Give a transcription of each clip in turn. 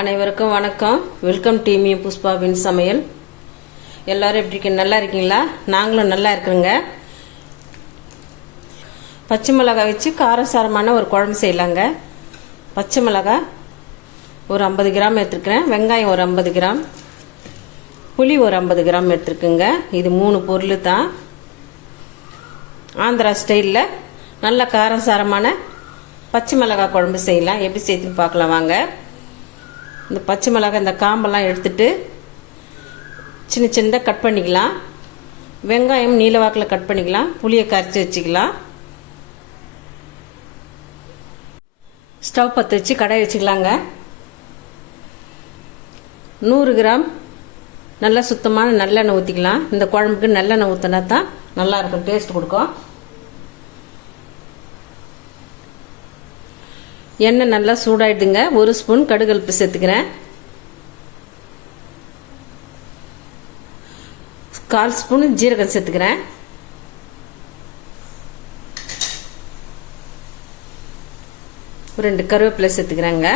அனைவருக்கும் வணக்கம். வெல்கம் டீமி புஷ்பாவின் சமையல். எல்லாரும் எப்படி இருக்கீங்க? நல்லா இருக்கீங்களா? நாங்களும் நல்லா இருக்கிறோங்க. பச்சை மிளகாய் வச்சு காரசாரமான ஒரு குழம்பு செய்யலாங்க. பச்சை மிளகாய் ஒரு 50 கிராம் எடுத்துருக்கிறேன். வெங்காயம் ஒரு 50 கிராம், புளி ஒரு 50 கிராம் எடுத்துருக்குங்க. இது 3 பொருள் தான். ஆந்திரா ஸ்டைலில் நல்ல காரசாரமான பச்சை மிளகாய் குழம்பு செய்யலாம். எப்படி செய்யுதுன்னு பார்க்கலாம் வாங்க. இந்த பச்சை மிளகாய் இந்த காம்பெல்லாம் எடுத்துட்டு சின்ன சின்னதாக கட் பண்ணிக்கலாம். வெங்காயம் நீலவாக்கில் கட் பண்ணிக்கலாம். புளியை கரைச்சி வச்சுக்கலாம். ஸ்டவ் பற்ற வச்சு கடாய் வச்சுக்கலாங்க. 100 கிராம் நல்லா சுத்தமான நல்லெண்ணெய் ஊற்றிக்கலாம். இந்த குழம்புக்கு நல்லெண்ணெய் ஊற்றினா தான் நல்லாயிருக்கும், டேஸ்ட் கொடுக்கும். எண்ணெய் நல்லா சூடாயிடுதுங்க. 1 ஸ்பூன் கடுகு சேர்த்துக்கிறேன். 1/4 ஸ்பூன் ஜீரகம் சேர்த்துக்கிறேன். ஒரு 2 கருவேப்பிலை சேர்த்துக்கிறேங்க.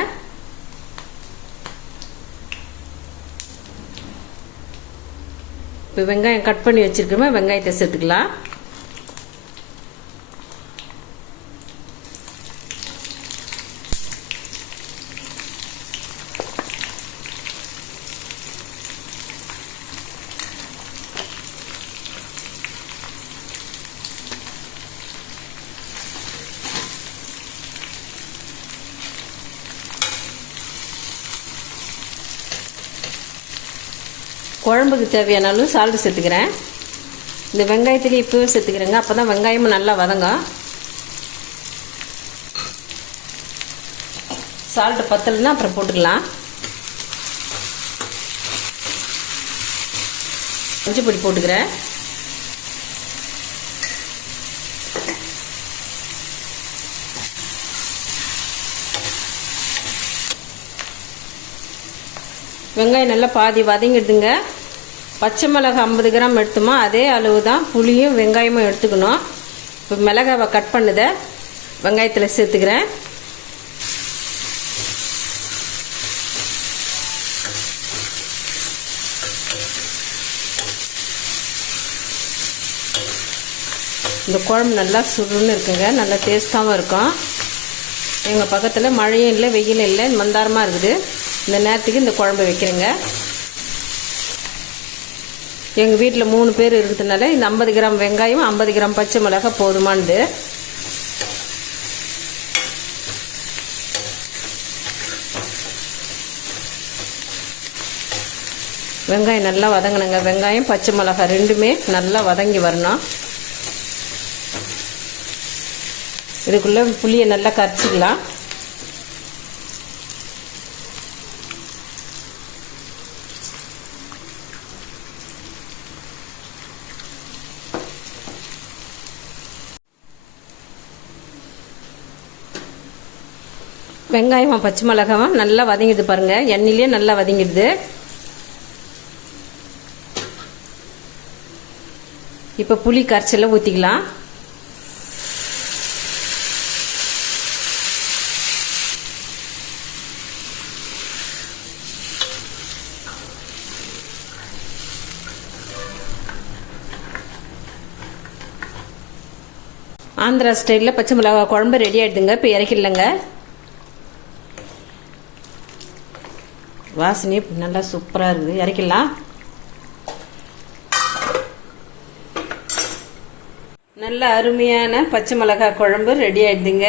இப்போ வெங்காயம் கட் பண்ணி வச்சிருக்கோமே, வெங்காயத்தை சேர்த்துக்கலாம். குழம்புக்கு தேவையான அளவு சால்ட் சேர்த்துக்கிறேன். இந்த வெங்காயத்துலேயே இப்போவே சேர்த்துக்கிறேங்க. அப்போ தான் வெங்காயமும் நல்லா வதங்கும். சால்ட்டு பத்தலைன்னா அப்புறம் போட்டுக்கலாம். மஞ்சள் பொடி போட்டுக்கிறேன். வெங்காயம் நல்லா பாதி வதங்கிடுதுங்க. பச்சை மிளகாய் 50 கிராம் எடுத்துமா அதே அளவு தான் புளியும் வெங்காயமும் எடுத்துக்கணும். இப்போ மிளகாவை கட் பண்ணதை வெங்காயத்தில் சேர்த்துக்கிறேன். இந்த குழம்பு நல்லா சுருன்னு இருக்குங்க. நல்லா டேஸ்ட்டாகவும் இருக்கும். எங்கள் பக்கத்தில் மழையும் இல்லை, வெயிலும் இல்லை, மந்தாரமாக இருக்குது. இந்த நேரத்துக்கு இந்த குழம்பு வைக்கிறேங்க. எங்கள் வீட்டில் 3 பேர் இருக்கிறதுனால இந்த 50 கிராம் வெங்காயம் 50 கிராம் பச்சை மிளகாய் போதுமானது. வெங்காயம் நல்லா வதங்கணுங்க. வெங்காயம் பச்சை மிளகாய் ரெண்டுமே நல்லா வதங்கி வரணும். இதுக்குள்ளே புளியை நல்லா கரைச்சிக்கலாம். வெங்காயம் பச்சை மிளகாவும் நல்லா வதங்கிடுது பாருங்க. எண்ணெயிலே நல்லா வதங்கிடுது. இப்போ புளி கரைச்சல ஊற்றிக்கலாம். ஆந்திரா ஸ்டைலில் பச்சை மிளகாய் குழம்பு ரெடி ஆகிடுதுங்க. இப்போ இறக்கிடலங்க. வாசனையே நல்லா சூப்பராக இருக்குது. இறக்கிடலாம். நல்ல அருமையான பச்சை மிளகாய் குழம்பு ரெடி ஆகிடுதுங்க.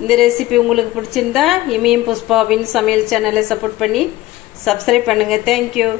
இந்த ரெசிபி உங்களுக்கு பிடிச்சிருந்தா இமயம் புஷ்பாவின் சமையல் சேனலை சப்போர்ட் பண்ணி சப்ஸ்கிரைப் பண்ணுங்கள். தேங்க்யூ.